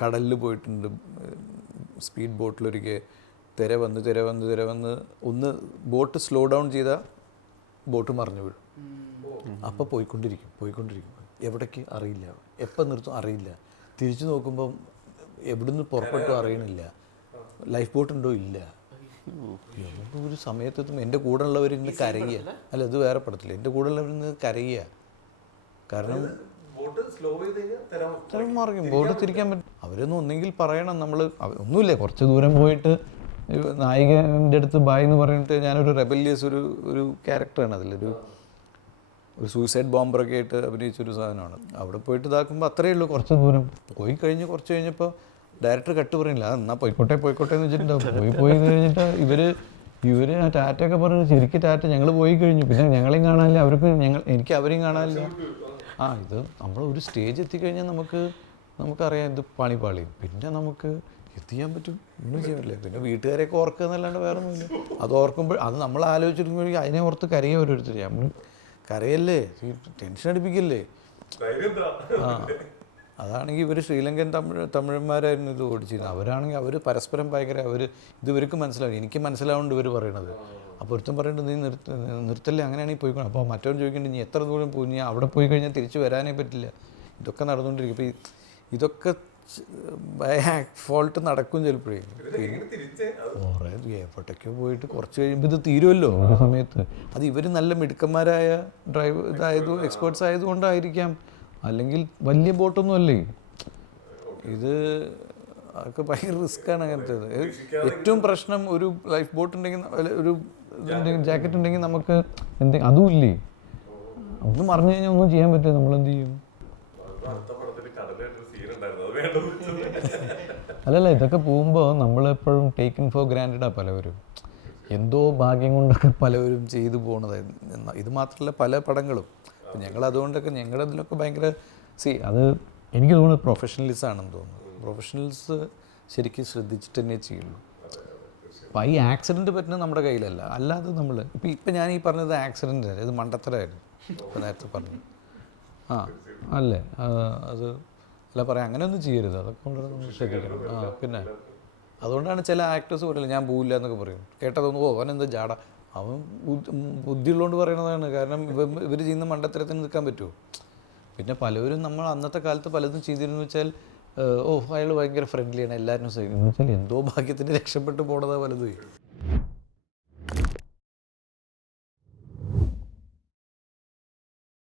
കടലിൽ പോയിട്ടുണ്ട്, സ്പീഡ് ബോട്ടിലൊരിക്കൽ തിര വന്ന് ഒന്ന് ബോട്ട് സ്ലോ ഡൗൺ ചെയ്താൽ ബോട്ട് മറിഞ്ഞു വീഴും. അപ്പോൾ പോയിക്കൊണ്ടിരിക്കും എവിടേക്ക് അറിയില്ല, എപ്പോൾ നിർത്തും അറിയില്ല, തിരിച്ചു നോക്കുമ്പം എവിടുന്ന് പുറപ്പെട്ടു അറിയണില്ല, ലൈഫ് ബോട്ട് ഉണ്ടോ ഇല്ല. ഒരു സമയത്തെത്തും എൻ്റെ കൂടെ ഉള്ളവരിന്ന് കരയുക, അല്ല അത് വേറെ പടത്തില്ല, എൻ്റെ കൂടെ ഉള്ളവരിന്ന് കരയുക. കാരണം തരം മറിയും, ബോട്ട് തിരിക്കാൻ പറ്റും. അവരൊന്നും ഒന്നെങ്കിൽ പറയണം, നമ്മൾ ഒന്നുമില്ല, കുറച്ച് ദൂരം പോയിട്ട് നായികൻ്റെ അടുത്ത് ബായ് എന്ന് പറഞ്ഞിട്ട് ഞാനൊരു റെബല്യസ് ഒരു ക്യാരക്ടറാണ് അതിലൊരു സൂയിസൈഡ് ബോംബറൊക്കെ ആയിട്ട് അഭിനയിച്ചൊരു സാധനമാണ്. അവിടെ പോയിട്ട് ഇതാക്കുമ്പോൾ അത്രയേ ഉള്ളൂ, കുറച്ച് ദൂരം കുറച്ച് കഴിഞ്ഞപ്പോൾ ഡയറക്ടർ കട്ട് പറയില്ല, എന്നാൽ പോയിക്കോട്ടെ എന്ന് വെച്ചിട്ടുണ്ടാവും. പോയി കഴിഞ്ഞിട്ട് ഇവർ ആ ടാറ്റൊക്കെ പറഞ്ഞ് ശരിക്കും ടാറ്റ ഞങ്ങൾ പോയി കഴിഞ്ഞു, പിന്നെ ഞങ്ങളെയും കാണാനില്ല, എനിക്ക് അവരെയും കാണാനില്ല. ഇത് നമ്മൾ ഒരു സ്റ്റേജ് എത്തിക്കഴിഞ്ഞാൽ നമുക്കറിയാം ഇത് പാളി പിന്നെ നമുക്ക് എന്ത് ചെയ്യാൻ പറ്റും, ഒന്നും ചെയ്യാൻ പറ്റില്ല. പിന്നെ വീട്ടുകാരെയൊക്കെ ഓർക്കുക എന്നല്ലാണ്ട് വേറെ ഒന്നുമില്ല. അത് ഓർക്കുമ്പോൾ അത് നമ്മൾ ആലോചിച്ചിരിക്കുമ്പോഴേക്കും അതിനെ ഓർത്ത് കരയുക ഓരോരുത്തർ. നമ്മൾ കരയല്ലേ, ടെൻഷൻ അടിപ്പിക്കല്ലേ. അതാണെങ്കിൽ ഇവർ ശ്രീലങ്കൻ തമിഴന്മാരായിരുന്നു ഇത് ഓടിച്ചിരുന്നത്. അവരാണെങ്കിൽ അവർ പരസ്പരം ഭയങ്കര ഇത് ഇവർക്ക് മനസ്സിലാവും, എനിക്ക് മനസ്സിലാവുന്നുണ്ട് ഇവർ പറയണത്. അപ്പോൾ ഒരുത്തം പറയേണ്ടത് നീ നിർത്തല്ലേ, അങ്ങനെയാണെങ്കിൽ പോയിക്കണം. അപ്പോൾ മറ്റവൻ ചോദിക്കേണ്ടത് നീ എത്ര ദൂരം പോയി, നീ അവിടെ പോയി കഴിഞ്ഞാൽ തിരിച്ച് വരാനേ പറ്റില്ല. ഇതൊക്കെ നടന്നുകൊണ്ടിരിക്കും. അപ്പോൾ ഇതൊക്കെ ബൈ ഫോൾട്ട് നടക്കും ചിലപ്പോഴേ. കുറേ എവിടേക്കോ പോയിട്ട് കുറച്ച് കഴിയുമ്പോൾ ഇത് തീരുമല്ലോ ഒരു സമയത്ത്. അത് ഇവർ നല്ല മിടുക്കന്മാരായ എക്സ്പേർട്സ് ആയതുകൊണ്ടായിരിക്കാം, അല്ലെങ്കിൽ വലിയ ബോട്ടൊന്നും അല്ലേ ഇത്. അതൊക്കെ ഭയങ്കര റിസ്ക്കാണ് അങ്ങനത്തേത്. ഏറ്റവും പ്രശ്നം ഒരു ലൈഫ് ബോട്ട് ഉണ്ടെങ്കിൽ, ഒരു ജാക്കറ്റ് ഉണ്ടെങ്കിൽ നമുക്ക് അതും ഇല്ലേ, ഒന്ന് മറിഞ്ഞു കഴിഞ്ഞാൽ ഒന്നും ചെയ്യാൻ പറ്റില്ല. നമ്മളെന്ത് ചെയ്യും? അല്ലല്ല, ഇതൊക്കെ പോകുമ്പോൾ നമ്മളെപ്പോഴും ടേക്കൺ ഫോർ ഗ്രാൻഡഡാണ് പലവരും. എന്തോ ഭാഗ്യം കൊണ്ടൊക്കെ പലവരും ചെയ്തു പോകണത്. ഇത് മാത്രമല്ല പല പടങ്ങളും. അപ്പം ഞങ്ങളതുകൊണ്ടൊക്കെ ഞങ്ങളുടെ ഇതിലൊക്കെ ഭയങ്കര അത് എനിക്ക് തോന്നുന്നത് പ്രൊഫഷണലിസമാണെന്ന് തോന്നുന്നു. പ്രൊഫഷണൽസ് ശരിക്കും ശ്രദ്ധിച്ചിട്ട് തന്നെ ചെയ്യുള്ളൂ. അപ്പം ഈ ആക്സിഡൻറ്റ് പറ്റുന്നത് നമ്മുടെ കയ്യിലല്ല. അല്ലാതെ നമ്മൾ ഇപ്പം ഞാൻ ഈ പറഞ്ഞത് ആക്സിഡൻ്റ് അല്ല, ഇത് മണ്ടത്തരമായിരുന്നു. ഇപ്പം നേരത്തെ പറഞ്ഞു അല്ലേ, അത് അല്ല പറയാം, അങ്ങനെയൊന്നും ചെയ്യരുത്. അതൊക്കെ വളരെ നമ്മൾ ശ്രദ്ധിക്കണം. പിന്നെ അതുകൊണ്ടാണ് ചില ആക്ടേഴ്സ് പറയില്ല ഞാൻ പോവില്ല എന്നൊക്കെ പറയും. കേട്ടതൊന്നും അവനെന്താ ജാട, അവൻ ബുദ്ധിയുള്ളതുകൊണ്ട് പറയണതാണ്. കാരണം ഇവർ ചെയ്യുന്ന മണ്ടത്തരത്തിന് നിൽക്കാൻ പറ്റുമോ? പിന്നെ പലവരും നമ്മൾ അന്നത്തെ കാലത്ത് പലതും ചെയ്തിരുന്നു വെച്ചാൽ അയാൾ ഭയങ്കര ഫ്രണ്ട്ലിയാണ്, എല്ലാവരും സഹിക്കുന്നു വെച്ചാൽ എന്തോ ഭാഗ്യത്തിന് രക്ഷപ്പെട്ട് പോണതാണ് പലതും.